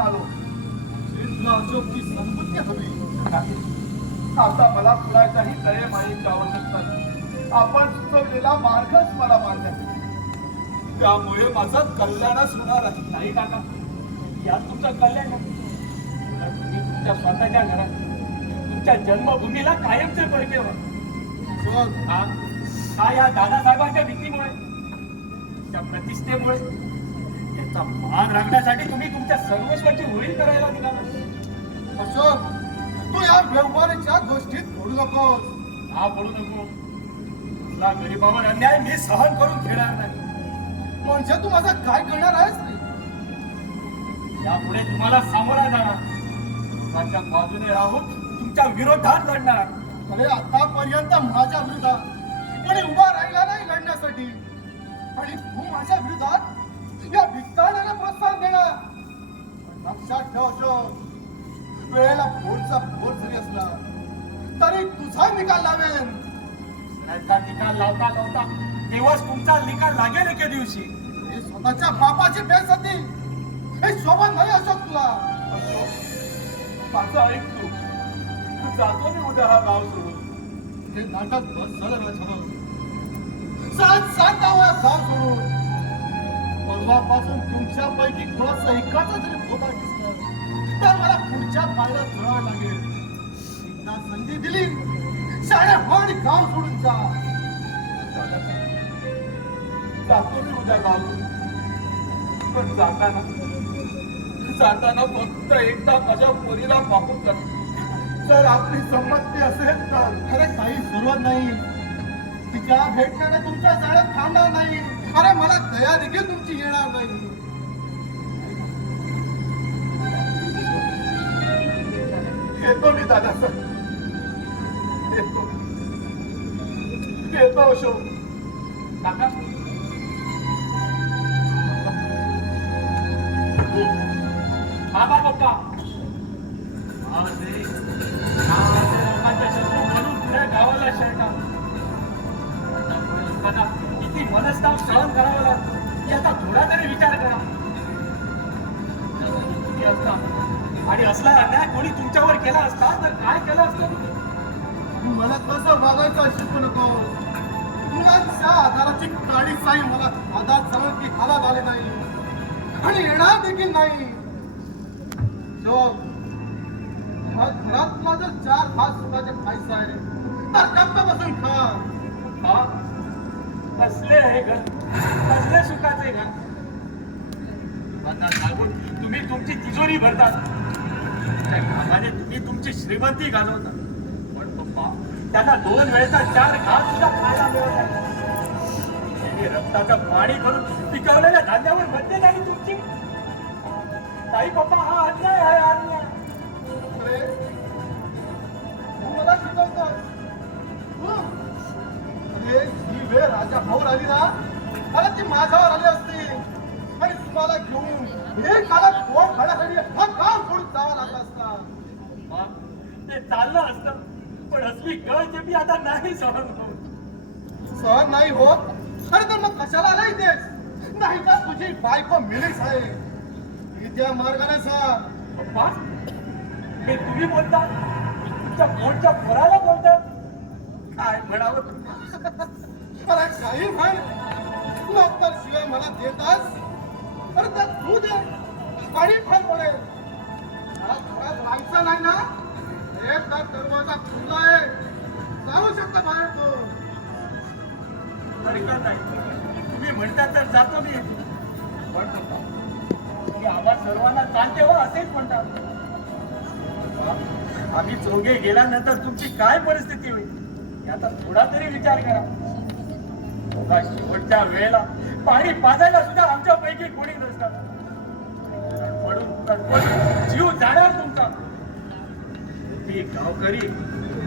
आलो. तुला अशोकची संपत्ती हवी. आता मला कुणाच्याही दये मायेची आवश्यकता नाही. आपण सुचवलेला मार्गच मला मार्ग आहे. त्यामुळे माझं कल्याणच होणार आहे. नाही काका, यात तुमचं कल्याण नाही. तुम्ही तुमच्या स्वतःच्या घरात तुमच्या जन्मभूमीला कायमचे परके व्हा. हा या दादासाहेबांच्या भीतीमुळे, त्या प्रतिष्ठेमुळे, त्याचा मान राखण्यासाठी तुम्ही तुमच्या सर्वस्वाची होळी करायला निघाला. अशोक, तू या व्यवहाराच्या गोष्टीत पडू नकोस. हा पडू नको. तुला गरीबावर अन्याय मी सहन करून घेणार नाही. म्हणजे तू माझा काय करणार आहेस? यापुढे तुम्हाला सामोरा जाणार, माझ्या बाजूने राहून तुमच्या विरोधात लढणार. अरे आतापर्यंत माझ्या विरोधात कोणी उभा राहिला नाही लढण्यासाठी, आणि तू माझ्या विरोधात या भिक्ताडाला प्रोत्साहन देणार. लक्षात ठेव अशोक, वेळेला पोटचा पोट जरी असला तरी तुझा निकाल लावेन. त्याचा निकाल लावता लावता दिवस तुमचा निकाल लागेल एके दिवशी. हे स्वतःच्या बापाची बेइज्जती हे शोभन नाही अशोक तुला. माझं ऐक तू. जातो मी उद्या हा गाव सोडून. हे नाटक बस झालं माझ्यावर. सात गाव सोडून परवापासून तुमच्यापैकी कोणाचा एकाचा जरी फोटा दिसला तर मला पुढच्या पायऱ्या चढावं लागेल. एकदा संधी दिली, शाळा आणि गाव सोडून जा. जातो मी उद्या गाव. पण जाताना फक्त एकदा माझ्या पोरीला पाहून जा. जर आपली संमती असेल तर. अरे काही सुरुवात नाही. तिच्या भेटण्याने तुमच्या जाळ्यात थांबणार नाही. अरे मला दया देखील तुमची येणार नाही. येतो मी दादासाहेब, येतो अशोक. काका, बाबा पप्पा, लोकांच्या शत्रू म्हणून पुऱ्या गावाला शेळका. लोकांना किती मनस्ताप सहन करावा लागतो याचा थोडा तरी विचार करा. तुम्ही असता आणि असला अन्याय कोणी तुमच्यावर केला असता तर काय केलं असतं? मला कसं वागायचं शिकू नको. मुलांच्या आधाराची काळी साई मला आधार सरळ की हालात आले नाही आणि येणार देखील नाही. घरातला जर 4 भात सुखाचे खायचं आहे तर गप्प बसून खा. कसले हे घर, कसले सुखाचे घर. सांगून तुम्ही तुमची तिजोरी भरतात, त्याने तुम्ही तुमची श्रीमंती घालवता. पण पप्पा, त्यांना 2 वेळेचा 4 घास सुद्धा खायला मिळत नाही. रक्ताचं पाणी करून पिकवलेल्या धान्यावर बंदी झाली तुमची. ताई पप्पा, हा अन्याय आहे, अन्याय. तू मला शिकवतो. अरे ही वेळ राजा भाऊ आली ना, अरे ती माझ्यावर आली असती आणि तुम्हाला घेऊन हे काळात पोट खाण्यासाठी हा गाव सोडून जावा लागला असता. ते चाललं असतं, पण असली गळचेपी आता नाही सहन होत. सहन नाही होत? अरे तर मग कशाला नाही तेच. नाही तर तुझी बायको मिलीच आहे. त्या मार्गाने सांग. पप्पा, हे तुम्ही बोलता, तुमच्या पोटच्या पोराला बोलतात. काय म्हणावं तुम्ही? अरे काही म्हण, नोकर शिवाय मला देतास. अरे त्यात तू दे आणि फळ पडेल. घरात माणसं नाही ना, एक दरवाजा खुला आहे, जाऊ शकता बाहेर तो. हरकत नाही, तुम्ही म्हणतात तर जातो मी. पण आम्हा सर्वांना चालते व असेच म्हणतात. आम्ही चौघे गेल्यानंतर तुमची काय परिस्थिती होईल याचा थोडा तरी विचार करा. शेवटच्या वेळेला पाणी पाजायला सुद्धा आमच्यापैकी कोणी नसतात. म्हणून जीव जाणार तुमचा. मी गावकरी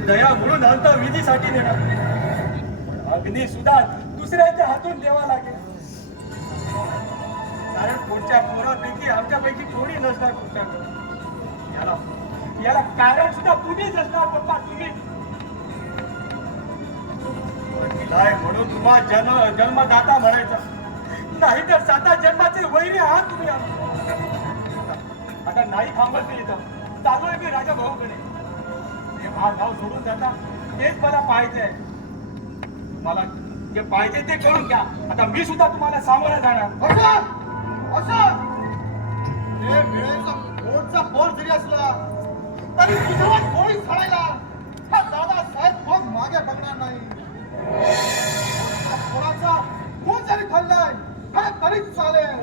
दया म्हणून अंतविधीसाठी देणार. अग्नी सुद्धा दुसऱ्याच्या हातून द्यावा लागेल. कारण पुढच्या पोरापैकी आमच्यापैकी कोणी नसणार तुमच्याकडे. याला कारण सुद्धा तुम्हीच असणार पप्पा, तुम्ही. म्हणून तुम्हाला जन्मदाता म्हणायचा, नाही तर 7 जन्माचे वैरी आहात तुम्ही. आता नाही थांबत मी इथं, चाललोय मी राजा भाऊकडे. ते हा गाव सोडून जाता तेच मला पाहिजे. मला जे पाहिजे ते करून घ्या. आता मी सुद्धा तुम्हाला सामोरं जाणार. असं ते वेळेचा पोटचा पोर जरी असला तरी तुझ्यावर कोणी सडायला हा दादासाहेब मग मागे बघणार नाही. पोराचा खून जरी खाल्लाय हा तरीच चालेल.